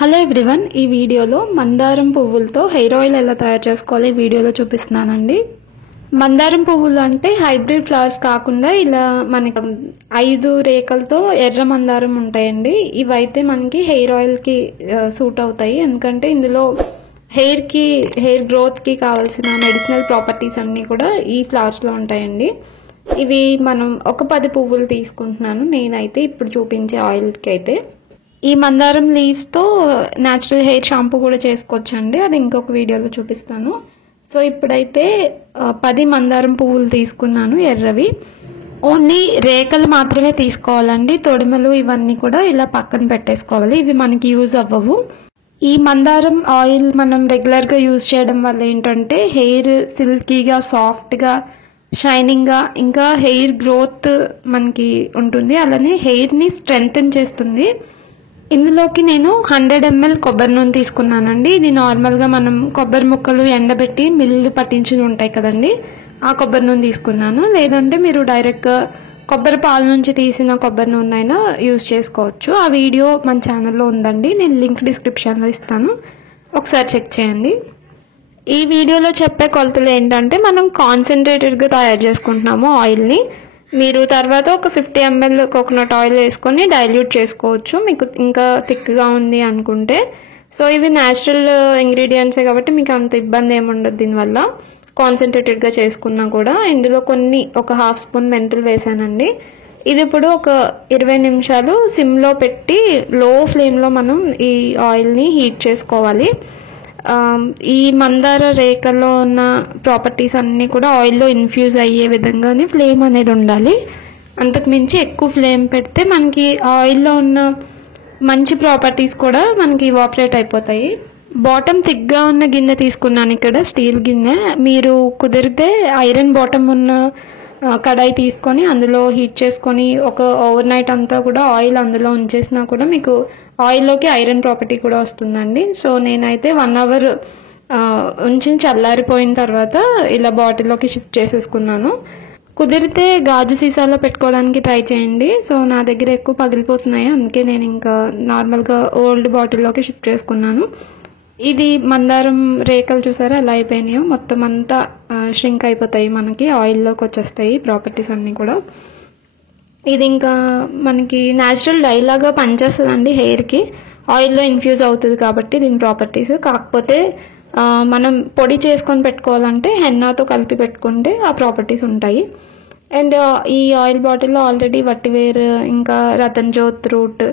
Hello everyone, ఈ వీడియోలో మందారం పువ్వులతో హెయిర్ ఆయిల్ ఎలా తయారు చేసుకోవాలో ఈ వీడియోలో చూపిస్తున్నానండి. మందారం పువ్వులు అంటే హైబ్రిడ్ ఫ్లవర్స్ కాకుండా ఇలా మనకి 5 రేఖలతో ఎర్ర మందారం ఉంటాయండి. ఇవైతే మనకి హెయిర్ ఆయిల్కి సూట్ అవుతాయి, ఎందుకంటే ఇందులో హెయిర్ గ్రోత్కి కావాల్సిన మెడిసినల్ ప్రాపర్టీస్ అన్నీ కూడా ఈ ఫ్లవర్స్లో ఉంటాయండి. ఇవి మనం ఒక 10 పువ్వులు తీసుకుంటున్నాను నేనైతే ఇప్పుడు చూపించే ఆయిల్కి అయితే. ఈ మందారం లీవ్స్తో న్యాచురల్ హెయిర్ షాంపూ కూడా చేసుకోవచ్చండి, అది ఇంకొక వీడియోలో చూపిస్తాను. సో ఇప్పుడైతే 10 మందారం పువ్వులు తీసుకున్నాను ఎర్రవి. ఓన్లీ రేఖలు మాత్రమే తీసుకోవాలండి, తొడిమలు ఇవన్నీ కూడా ఇలా పక్కన పెట్టేసుకోవాలి, ఇవి మనకి యూజ్ అవ్వవు. ఈ మందారం ఆయిల్ మనం రెగ్యులర్గా యూజ్ చేయడం వల్ల ఏంటంటే హెయిర్ సిల్కీగా, సాఫ్ట్గా, షైనింగ్గా, ఇంకా హెయిర్ గ్రోత్ మనకి ఉంటుంది, అలానే హెయిర్ని స్ట్రెంగ్తెన్ చేస్తుంది. ఇందులోకి నేను 100 ml కొబ్బరి నూనె తీసుకున్నానండి. ఇది నార్మల్గా మనం కొబ్బరి ముక్కలు ఎండబెట్టి మిల్లు పట్టించి ఉంటాయి కదండి, ఆ కొబ్బరి నూనె తీసుకున్నాను. లేదంటే మీరు డైరెక్ట్గా కొబ్బరి పాల నుంచి తీసిన కొబ్బరి నూనె అయినా యూజ్ చేసుకోవచ్చు. ఆ వీడియో మన ఛానల్లో ఉందండి, నేను లింక్ డిస్క్రిప్షన్లో ఇస్తాను, ఒకసారి చెక్ చేయండి. ఈ వీడియోలో చెప్పే కొలతలు ఏంటంటే మనం కాన్సన్ట్రేటెడ్గా తయారు చేసుకుంటున్నాము ఆయిల్ని. మీరు తర్వాత ఒక 50 ml కోకోనట్ ఆయిల్ వేసుకొని డైల్యూట్ చేసుకోవచ్చు మీకు ఇంకా థిక్గా ఉంది అనుకుంటే. సో ఇవి న్యాచురల్ ఇంగ్రీడియంట్సే కాబట్టి మీకు అంత ఇబ్బంది ఏమి ఉండదు దీనివల్ల, కాన్సన్ట్రేటెడ్గా చేసుకున్నా కూడా. ఇందులో ఒక 1/2 స్పూన్ మెంతులు వేసానండి. ఇది ఇప్పుడు ఒక 20 నిమిషాలు సిమ్లో పెట్టి లో ఫ్లేమ్లో మనం ఈ ఆయిల్ని హీట్ చేసుకోవాలి. ఈ మందార రేఖల్లో ఉన్న ప్రాపర్టీస్ అన్నీ కూడా ఆయిల్లో ఇన్ఫ్యూజ్ అయ్యే విధంగానే ఫ్లేమ్ అనేది ఉండాలి. అంతకుమించి ఎక్కువ ఫ్లేమ్ పెడితే మనకి ఆయిల్లో ఉన్న మంచి ప్రాపర్టీస్ కూడా మనకి ఇవాపరేట్ అయిపోతాయి. బాటమ్ థిక్గా ఉన్న గిన్నె తీసుకున్నాను ఇక్కడ, స్టీల్ గిన్నె. మీరు కుదిరితే ఐరన్ బాటమ్ ఉన్న కడాయి తీసుకొని అందులో హీట్ చేసుకొని ఒక ఓవర్ నైట్ అంతా కూడా ఆయిల్ అందులో ఉంచేసినా కూడా మీకు ఆయిల్లోకి ఐరన్ ప్రాపర్టీ కూడా వస్తుందండి. సో నేనైతే 1 hour ఉంచి చల్లారిపోయిన తర్వాత ఇలా బాటిల్లోకి షిఫ్ట్ చేసేసుకున్నాను. కుదిరితే గాజు సీసాలో పెట్టుకోవడానికి ట్రై చేయండి. సో నా దగ్గర ఎక్కువ పగిలిపోతున్నాయి, అందుకే నేను ఇంకా నార్మల్గా ఓల్డ్ బాటిల్లోకి షిఫ్ట్ చేసుకున్నాను. ఇది మందారం రేఖలు చూసారా ఎలా అయిపోయినాయో, మొత్తం అంతా ష్రింక్ అయిపోతాయి, మనకి ఆయిల్లోకి వచ్చేస్తాయి ప్రాపర్టీస్ అన్నీ కూడా. ఇది ఇంకా మనకి న్యాచురల్ డై లాగా పనిచేస్తుందండి హెయిర్కి, ఆయిల్లో ఇన్ఫ్యూజ్ అవుతుంది కాబట్టి దీని ప్రాపర్టీస్. కాకపోతే మనం పొడి చేసుకొని పెట్టుకోవాలంటే హెన్నాతో కలిపి పెట్టుకుంటే ఆ ప్రాపర్టీస్ ఉంటాయి. అండ్ ఈ ఆయిల్ బాటిల్లో ఆల్రెడీ వట్టివేర్, ఇంకా రతన్ జోత్ రూట్,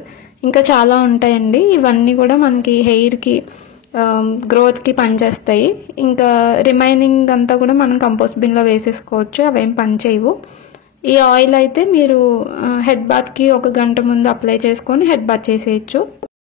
ఇంకా చాలా ఉంటాయండి. ఇవన్నీ కూడా మనకి హెయిర్కి గ్రోత్కి పనిచేస్తాయి. ఇంకా రిమైనింగ్ అంతా కూడా మనం కంపోస్ట్ బిన్లో వేసేసుకోవచ్చు, అవేం పని చేయవు. ఈ ఆయిల్ అయితే మీరు హెడ్ బాత్కి 1 గంట ముందు అప్లై చేసుకొని హెడ్ బాత్ చేసేయచ్చు.